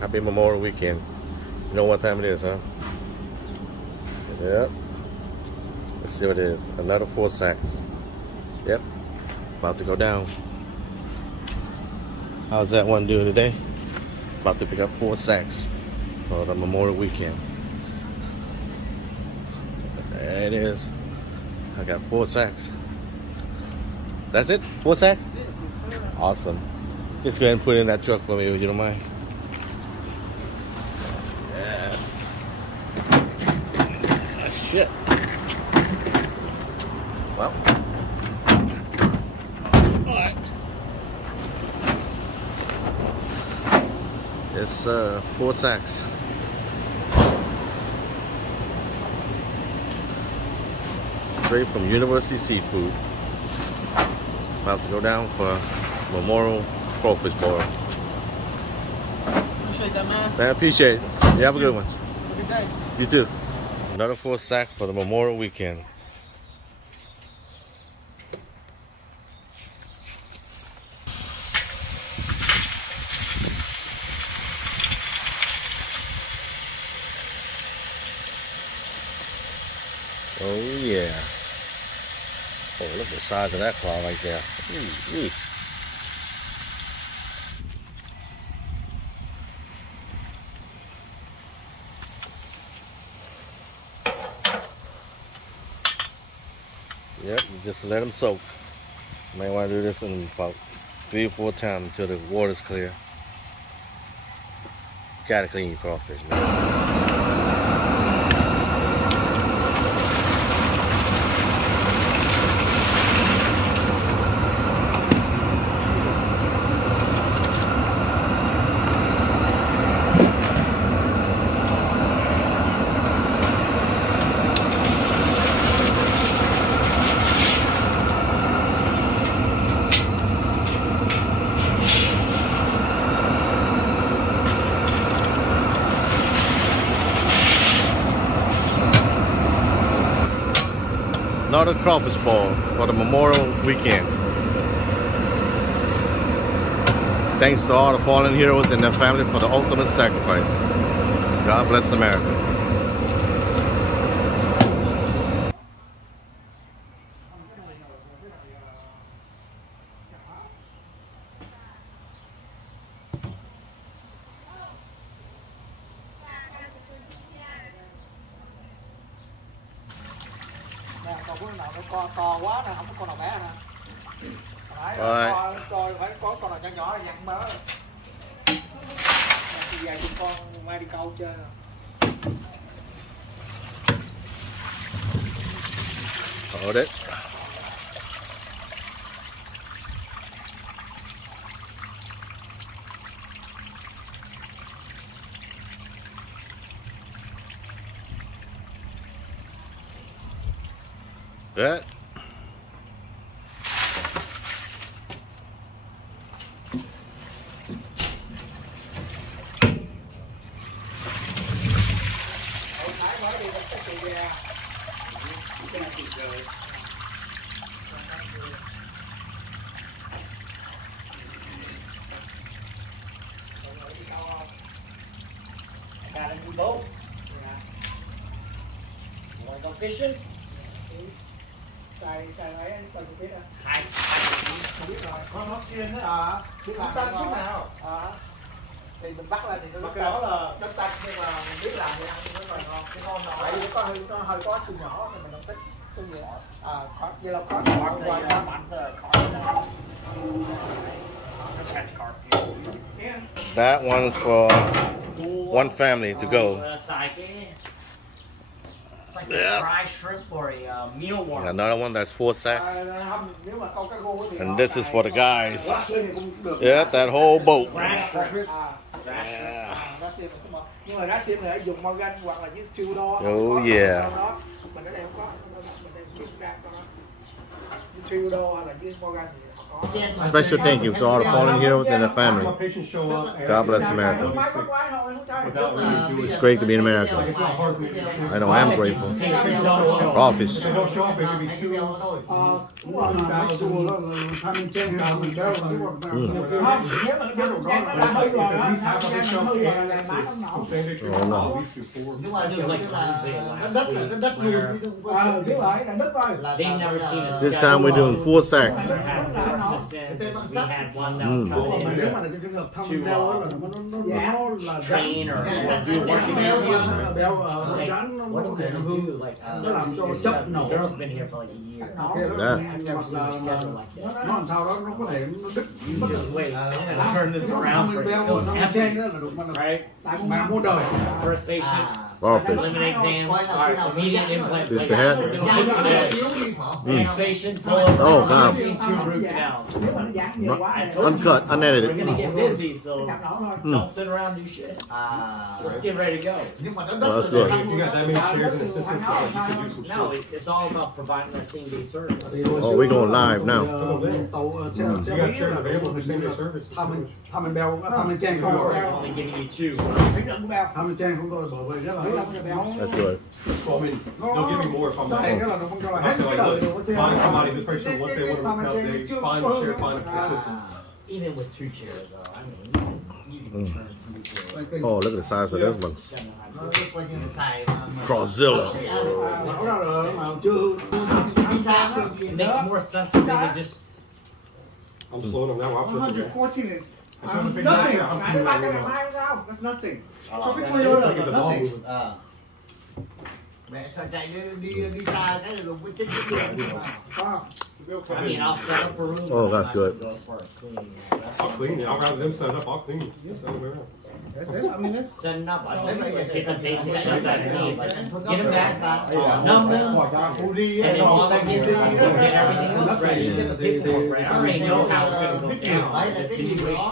Happy Memorial Weekend. You know what time it is, huh? Yep. Let's see what it is. Another 4 sacks. Yep. About to go down. How's that one doing today? About to pick up 4 sacks for the Memorial Weekend. There it is. I got 4 sacks. That's it? 4 sacks? Awesome. Just go ahead and put it in that truck for me if you don't mind. Shit. Well. Alright. It's 4 sacks. Straight from University Seafood. About to go down for Memorial Crawfish Boil. Appreciate that, man. Man, appreciate it. You have a good one. Have a good day. You too. Another 4 sacks for the Memorial Weekend. Oh yeah. Oh, look at the size of that claw right there. Ooh, ooh. Yep, you just let them soak. You may want to do this in about 3 or 4 times until the water's clear. Gotta clean your crawfish, man. Another crawfish boil for the Memorial Weekend. Thanks to all the fallen heroes and their family for the ultimate sacrifice. God bless America. Nè, còn con nào nó to quá nè, không có con nào bé nè. Phải coi phải có con nào nhỏ nhỏ là dặn bớ. Thì về con mai đi câu chơi nè. Hold it. That. Got a new boat. You want to go fishing? Xài mấy anh cần biết à? Hai biết rồi. nó chiên đấy. Biết Chúng làm ta cái chứ ngon. nào. Thì mình bắt lên thì nó Cái đó là nó tanh nhưng mà mình biết làm thì ăn nó còn ngon. Cái ngon nào. Tại vì nó hơi có xương nhỏ thì mình không thích. Cái gì? Có vậy là có qua That one's for one family to go. It's like a dry shrimp or a mealworm. Another one that's 4 sacks. And this is for the guys. Yeah, that whole boat. Yeah. Nhưng mà cá sim này dùng Morgan hoặc là với chiêu đo. Oh yeah. Mình ở đây không có, mình đem kiểm tra coi nó. Với chiêu đo hay là với Morgan gì họ có. Special thank you to all the fallen heroes and their family. God bless America. It's great to be in America. I know I'm grateful. Crawfish. This time we're doing 4 sacks. We had one that was coming in to train or do working interviews. What do they do? Like, the girl's been here for like a year. I've never seen her schedule like this. You just wait and turn this around for it. It was empty, right? First patient. Eliminate exam. Immediate implant This placement. the head? Next patient. Pull over. Oh, God. 2 root canals. I told Uncut, you, unedited. we're gonna get busy, so don't sit around and do shit. Let's get ready to go. Oh, that's good. You got that many chairs and assistants, so you could do some No, it's all about providing that same day service. Oh, we're going live now. You got chairs available for same day service. Thăm bèo thăm bên trên không We're có only giving you 2. thăm bên trên không tôi bởi vì rất là That's good. Well, I mean, they'll give me more if I'm not. cái là nó không cho là hết So cái I đời would find somebody who's pretty sure what they want to work out, they find a chair, find a assistant. Even with 2 chairs, though, I mean, you can turn 2 chairs. Oh, look at the size of this one. Crawzilla. It makes more sense for me to just. I'm slowing them now. 114 is nothing. That's nothing. So cái Toyota là nothing. Mẹ sao chạy đi xa cái là dùng cái chết I mean, I'll set up a room. Oh, but I'm that's not good. gonna go as far as cleaning. I'll clean it. I'll rather them set it up. I'll clean it. Send them around. Setting up, I just get the basic stuff that I need. Like, get them back, numb them, and then while they're getting ready, get everything else ready. Get the paperwork ready. I already know how it's going to go down. It's a situation.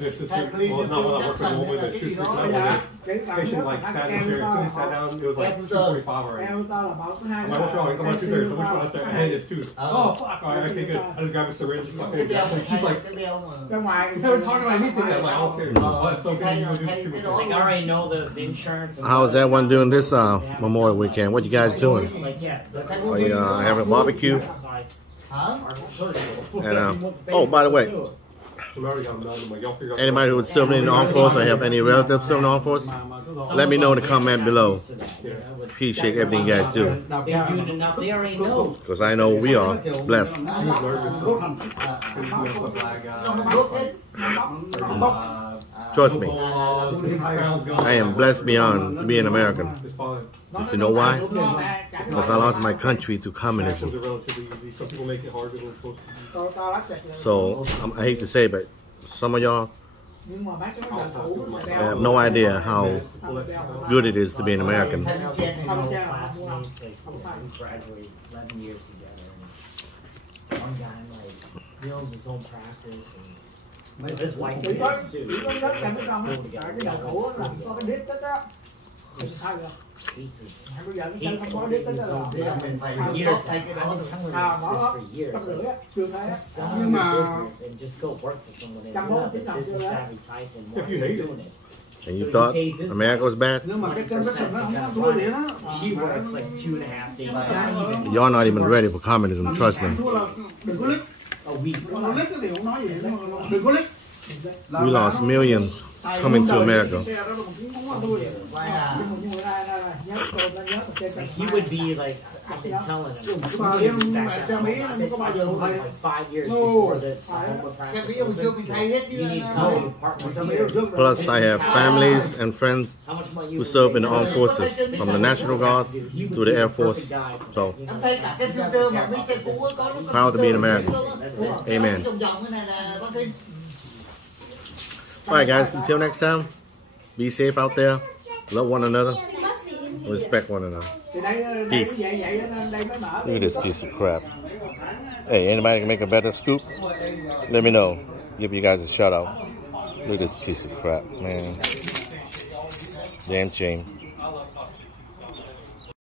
It's just, well, not when I work with a woman that shoots patient like sat in the chair. As soon as he sat down, it was like 2:45 already. I'm like, what's wrong? I'm like, 2:30. So which one? I hey, it's 2. Oh, fuck. All right, okay, good. I just grab a syringe. Fucking injection. She's like, never talking about anything. I'm like, I don't care. Oh, that's so good. You go do the treatment. Like, I already know the insurance. How's everyone doing this Memorial Weekend? What you guys doing? Like, yeah. Are you having a barbecue? And oh, by the way, anybody who was serving in the armed force or have any relatives serving in the armed force, let me know in the comment below. Appreciate everything you guys do. They already know. Because I know we are blessed. Trust me, I am blessed beyond being American. You know why? Because I lost my country to communism. So, I hate to say, but some of y'all have no idea how good it is to be an American. We graduated 11 years together. And one guy, like, he owns his own practice. And his wife is too. They went to school together. Hates his own business for years. I've been telling this for years. Just sell your business and just go work for someone. And you're not the business savvy type and why you're doing it. And you thought America was bad? She works like 2.5 days. Y'all not even ready for communism, trust me. A week. We lost millions coming to America. He would be like, I've been telling him. Like 5 years before the Homer practice. You need to partner. Plus, I have families and friends who serve in the armed forces, from the National Guard to the Air Force. So, proud to be an American. Amen. Alright guys, until next time, be safe out there, love one another, respect one another. Peace. Look at this piece of crap. Hey, anybody can make a better scoop? Let me know. Give you guys a shout out. Look at this piece of crap, man. Damn shame.